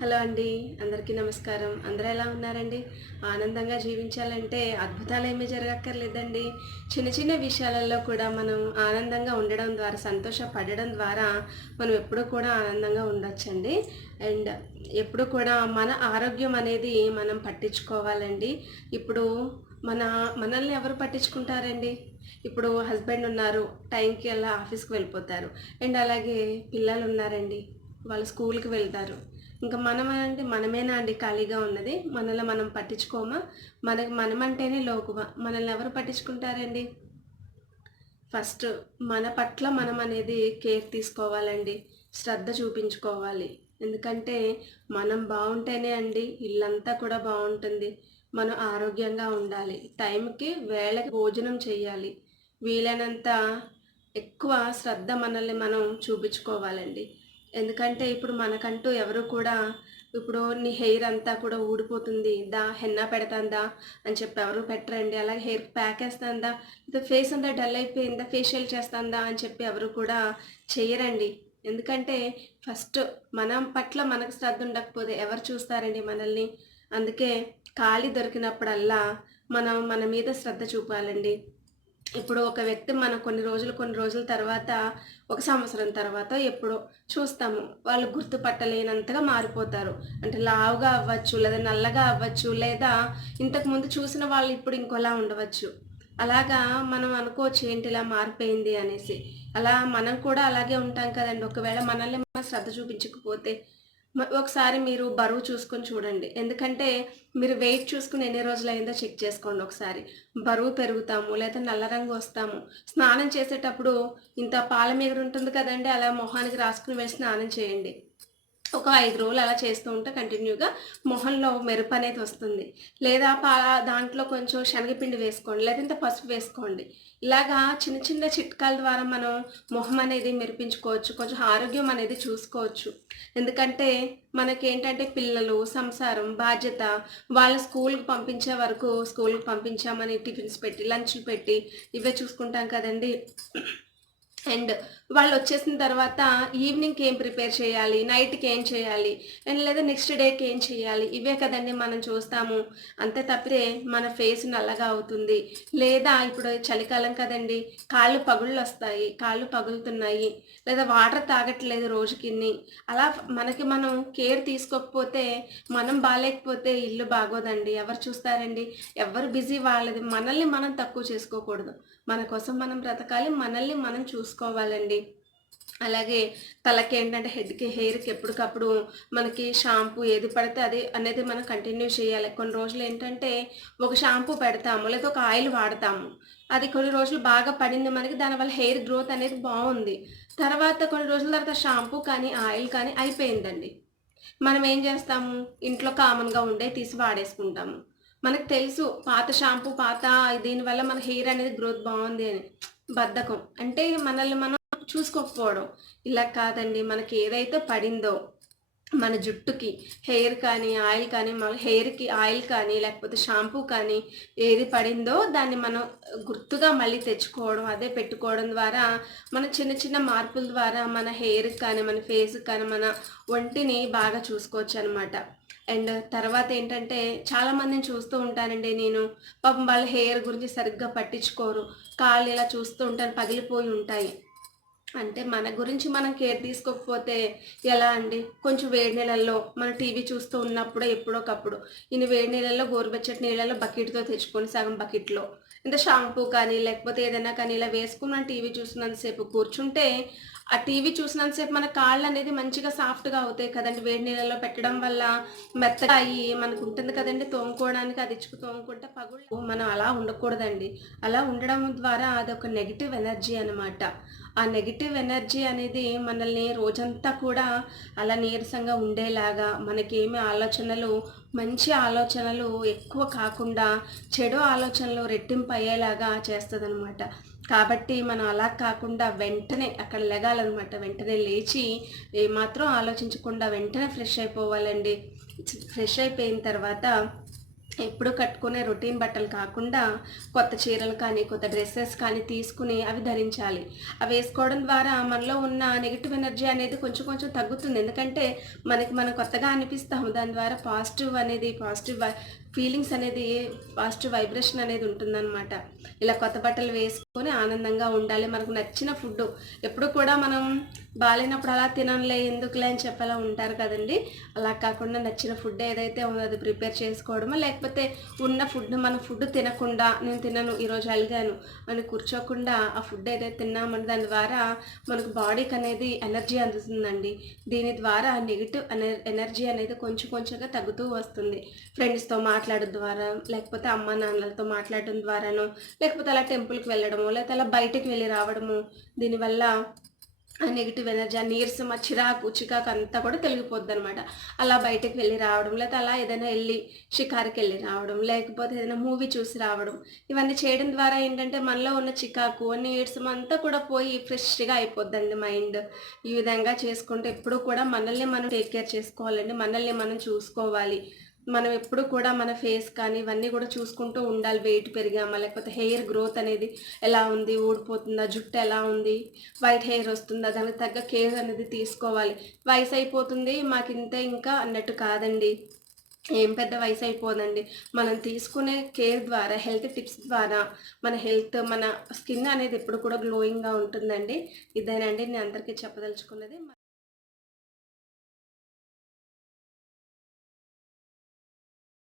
Hello అండి. అందరికీ నమస్కారం. అందరూ ఎలా ఉన్నారండి? ఆనందంగా జీవించాలంటే అద్భుతాలేమీ జరగక్కర్లేదండి. చిన్న చిన్న విషయాలలో కూడా మనం ఆనందంగా ఉండడం ద్వారా, సంతోషపడడం ద్వారా మనం ఎప్పుడూ కూడా ఆనందంగా ఉండొచ్చండి. అండ్ ఎప్పుడు కూడా మన ఆరోగ్యం అనేది మనం పట్టించుకోవాలండి. ఇప్పుడు మన మనల్ని ఎవరు పట్టించుకుంటారండి? ఇప్పుడు హస్బెండ్ ఉన్నారు, టైంకి అలా ఆఫీస్‌కి వెళ్ళిపోతారు. అండ్ అలాగే పిల్లలున్నారండి, వాళ్ళు స్కూల్‌కి వెళ్తారు. ఇంకా మనమంటే మనమేనా అండి ఖాళీగా ఉన్నది? మనల్ని మనం పట్టించుకోమా? మనమంటేనే లోకువ. మనల్ని ఎవరు పట్టించుకుంటారండి? ఫస్ట్ మన పట్ల మనం అనేది కేర్ తీసుకోవాలండి. శ్రద్ధ చూపించుకోవాలి. ఎందుకంటే మనం బావుంటేనే అండి ఇల్లంతా కూడా బావుంటుంది. మనం ఆరోగ్యంగా ఉండాలి. టైంకి, వేళకి భోజనం చేయాలి. వీలైనంత ఎక్కువ శ్రద్ధ మనల్ని మనం చూపించుకోవాలండి. ఎందుకంటే ఇప్పుడు మనకంటూ ఎవరు కూడా ఇప్పుడు నీ హెయిర్ అంతా కూడా ఊడిపోతుంది, దా హెన్నా పెడతాను దా అని చెప్పి ఎవరు పెట్టరండి. అలాగే హెయిర్‌కి ప్యాక్ ఏస్తాను దా, లేదా ఫేస్ అంతా డల్ అయిపోయిందా ఫేషియల్ చేస్తాను దా అని చెప్పి ఎవరు కూడా చెయ్యరండి. ఎందుకంటే ఫస్ట్ మనం పట్ల మనకు శ్రద్ధ ఉండకపోతే ఎవరు చూస్తారండి మనల్ని? అందుకే ఖాళీ దొరికినప్పుడల్లా మనం మన మీద శ్రద్ధ చూపాలండి. ఇప్పుడు ఒక వ్యక్తి మనం కొన్ని రోజుల తర్వాత, ఒక సంవత్సరం తర్వాత ఎప్పుడో చూస్తాము. వాళ్ళు గుర్తుపట్టలేనంతగా మారిపోతారు. అంటే లావుగా అవ్వచ్చు, లేదా నల్లగా అవ్వచ్చు, లేదా ఇంతకుముందు చూసిన వాళ్ళు ఇప్పుడు ఇంకోలా ఉండవచ్చు. అలాగా మనం అనుకోవచ్చు ఏంటి ఇలా మారిపోయింది అనేసి. అలా మనం కూడా అలాగే ఉంటాం కదండీ! ఒకవేళ మనల్ని మనం శ్రద్ధ చూపించకపోతే. ఒకసారి మీరు బరువు చూసుకొని చూడండి. ఎందుకంటే మీరు వెయిట్ చూసుకొని ఎన్ని రోజులయిందో చెక్ చేసుకోండి ఒకసారి. బరువు పెరుగుతాము, లేతే నల్ల రంగు వస్తాము. స్నానం చేసేటప్పుడు ఇంత పాల మీగడ ఉంటుంది కదండీ! అలా మొహానికి రాసుకొని వెళ్ళి స్నానం చేయండి. ఒక 5 రోజులు అలా చేస్తూ ఉంటే కంటిన్యూగా మొహంలో మెరుపనేది వస్తుంది. లేదా దాంట్లో కొంచెం శనగపిండి వేసుకోండి, లేదంటే పసుపు వేసుకోండి. ఇలాగా చిన్న చిన్న చిట్కాల ద్వారా మనం మొహం అనేది మెరిపించుకోవచ్చు. కొంచెం ఆరోగ్యం అనేది చూసుకోవచ్చు. ఎందుకంటే మనకేంటంటే పిల్లలు, సంసారం, బాధ్యత, వాళ్ళ స్కూల్‌కి పంపించే వరకు స్కూల్‌కి పంపించామని టిఫిన్స్ పెట్టి, లంచ్‌లు పెట్టి ఇవే చూసుకుంటాం కదండీ! అండ్ వాళ్ళొచ్చేసిన తర్వాత ఈవినింగ్‌కి ఏం ప్రిపేర్ చేయాలి, నైట్‌కి ఏం చేయాలి, అండ్ లేదా నెక్స్ట్ డేకి ఏం చేయాలి, ఇవే కదండీ మనం చూస్తాము. అంతే తప్పితే మన ఫేస్ నల్లగా అవుతుంది. లేదా ఇప్పుడు చలికాలం కదండీ! కాళ్ళు పగుళ్ళొస్తాయి, కాళ్ళు పగులుతున్నాయి, లేదా వాటర్ తాగట్లేదు రోజుకిన్ని. అలా మనకి మనం కేర్ తీసుకోకపోతే, మనం బాలేకపోతే ఇల్లు బాగోదండి. ఎవరు చూస్తారండి? ఎవరు బిజీ వాళ్ళది. మనల్ని మనం తక్కువ చేసుకోకూడదు. మన కోసం మనం బ్రతకాలి. మనల్ని మనం చూసుకోవాలండి. అలాగే తలకేంటంటే హెడ్‌కి, హెయిర్‌కి ఎప్పటికప్పుడు మనకి షాంపూ ఏది పడితే అది అనేది మనం కంటిన్యూ చేయాలి. కొన్ని రోజులేంటంటే ఒక షాంపూ పెడతాము, లేదా ఒక ఆయిల్ వాడతాము. అది కొన్ని రోజులు బాగా పడింది మనకి. దానివల్ల హెయిర్ గ్రోత్ అనేది బావుంది. తర్వాత కొన్ని రోజుల తర్వాత షాంపూ కానీ, ఆయిల్ కానీ అయిపోయిందండి. మనం ఏం చేస్తాము? ఇంట్లో కామన్‌గా ఉండేవి తీసి వాడేసుకుంటాము. మనకు తెలుసు పాత షాంపూ, దీనివల్ల మన హెయిర్ అనేది గ్రోత్ బావుంది అని. బద్ధకం. అంటే మనల్ని మనం చూసుకోకపోవడం. ఇలా కాదండి. మనకి ఏదైతే పడిందో మన జుట్టుకి హెయిర్ కానీ, ఆయిల్ కానీ, మన హెయిర్‌కి ఆయిల్ కానీ, లేకపోతే షాంపూ కానీ ఏది పడిందో దాన్ని మనం గుర్తుగా మళ్ళీ తెచ్చుకోవడం, అదే పెట్టుకోవడం ద్వారా మన చిన్న చిన్న మార్పుల ద్వారా మన హెయిర్‌కి కానీ, మన ఫేస్‌కి కానీ, మన ఒంటిని బాగా చూసుకోవచ్చనమాట. అండ్ తర్వాత ఏంటంటే చాలామందిని చూస్తూ ఉంటానండి నేను. పాపం వాళ్ళ హెయిర్ గురించి సరిగ్గా పట్టించుకోరు. కాళ్ళు ఇలా చూస్తూ ఉంటాను పగిలిపోయి ఉంటాయి. అంటే మన గురించి మనం కేర్ తీసుకోకపోతే ఎలా అండి? కొంచెం వేడి నీళ్ళల్లో మనం టీవీ చూస్తూ ఉన్నప్పుడే ఎప్పుడోకప్పుడు ఇన్ని వేడి నీళ్ళల్లో గోరువెచ్చటి నీళ్ళల్లో బకెట్‌తో తెచ్చుకొని సగం బకెట్‌లో ఇంత షాంపూ కానీ, లేకపోతే ఏదైనా కానీ ఇలా వేసుకొని మనం టీవీ చూసినంత సేపు కూర్చుంటే, ఆ టీవీ చూసినంత సేపు మన కాళ్ళనేది మంచిగా సాఫ్ట్‌గా అవుతాయి కదండీ! వేడి నీళ్ళల్లో పెట్టడం వల్ల మెత్తగా అయ్యి మనకుంటుంది కదండీ! తోముకోవడానికి అది ఇచ్చుకు తోముకుంటే పగుళ్ళు మనం అలా ఉండకూడదండి. అలా ఉండడం ద్వారా అదొక నెగెటివ్ ఎనర్జీ అనమాట. ఆ నెగెటివ్ ఎనర్జీ అనేది మనల్ని రోజంతా కూడా అలా నీరసంగా ఉండేలాగా, మనకేమి ఆలోచనలు మంచి ఆలోచనలు ఎక్కువ కాకుండా, చెడు ఆలోచనలు రెట్టింపు అయ్యేలాగా చేస్తదనమాట. కాబట్టి మనం అలా కాకుండా వెంటనే అక్కడ లెగాలనమాట. వెంటనే లేచి ఏమాత్రం ఆలోచించకుండా వెంటనే ఫ్రెష్ అయిపోవాలండి. ఫ్రెష్ అయిపోయిన తర్వాత ఎప్పుడు కట్టుకునే రొటీన్ బట్టలు కాకుండా కొత్త చీరలు కానీ, కొత్త డ్రెసెస్ కానీ తీసుకుని అవి ధరించాలి. అవి వేసుకోవడం ద్వారా మనలో ఉన్న నెగెటివ్ ఎనర్జీ అనేది కొంచెం కొంచెం తగ్గుతుంది. ఎందుకంటే మనం కొత్తగా అనిపిస్తాము. దాని ద్వారా పాజిటివ్ ఫీలింగ్స్ అనేది, పాజిటివ్ వైబ్రేషన్ అనేది ఉంటుందన్నమాట. ఇలా కొత్త బట్టలు వేసుకొని ఆనందంగా ఉండాలి. మనకు నచ్చిన ఫుడ్డు ఎప్పుడు కూడా మనం బాలేనప్పుడు అలా తినంలే ఎందుకులే అని చెప్పి అలా ఉంటారు కదండి. అలా కాకుండా నచ్చిన ఫుడ్ ఏదైతే ఉందో అది ప్రిపేర్ చేసుకోవడమో, లేకపోతే ఉన్న ఫుడ్ తినకుండా నేను తినను ఈరోజు అలిగాను అని కూర్చోకుండా ఆ ఫుడ్ ఏదైతే తిన్నామో దాని ద్వారా మనకు బాడీకి అనేది ఎనర్జీ అందుతుందండి. దీని ద్వారా నెగిటివ్ ఎనర్జీ అనేది కొంచెం కొంచెంగా తగ్గుతూ వస్తుంది. ఫ్రెండ్స్తో మాట్లాడడం ద్వారా, లేకపోతే అమ్మ నాన్నలతో మాట్లాడడం ద్వారానో, లేకపోతే అలా టెంపుల్కి వెళ్ళడమో, లేకపోతే అలా బయటికి వెళ్ళి రావడము, దీనివల్ల ఆ నెగిటివ్ ఎనర్జీ, ఆ నీరసం, ఆ చికాకు అంతా కూడా తొలగిపోద్ది అనమాట. అలా బయటకు వెళ్ళి రావడం, లేకపోతే అలా ఏదైనా వెళ్ళి షికారుకి వెళ్ళి రావడం, లేకపోతే ఏదైనా మూవీ చూసి రావడం, ఇవన్నీ చేయడం ద్వారా ఏంటంటే మనలో ఉన్న చికాకు, నీరసం అంతా కూడా పోయి ఫ్రెష్గా అయిపోద్దండి మైండ్. ఈ విధంగా చేసుకుంటే ఎప్పుడూ కూడా మనల్ని మనం టేక్ కేర్ చేసుకోవాలండి. మనల్ని మనం చూసుకోవాలి. మనం ఎప్పుడు కూడా మన ఫేస్ కానీ ఇవన్నీ కూడా చూసుకుంటూ ఉండాలి. వెయిట్ పెరిగామా, లేకపోతే హెయిర్ గ్రోత్ అనేది ఎలా ఉంది, ఊడిపోతుందా, జుట్టు ఎలా ఉంది, వైట్ హెయిర్ వస్తుందా, దానికి తగ్గ కేర్ అనేది తీసుకోవాలి. వయసు అయిపోతుంది మాకు ఇంతే ఇంకా అన్నట్టు కాదండి. ఏం పెద్ద వయసు అయిపోదండి. మనం తీసుకునే కేర్ ద్వారా, హెల్త్ టిప్స్ ద్వారా మన స్కిన్ అనేది ఎప్పుడు కూడా గ్లోయింగ్గా ఉంటుందండి. ఇదేనండి నేను అందరికీ చెప్పదలుచుకున్నది.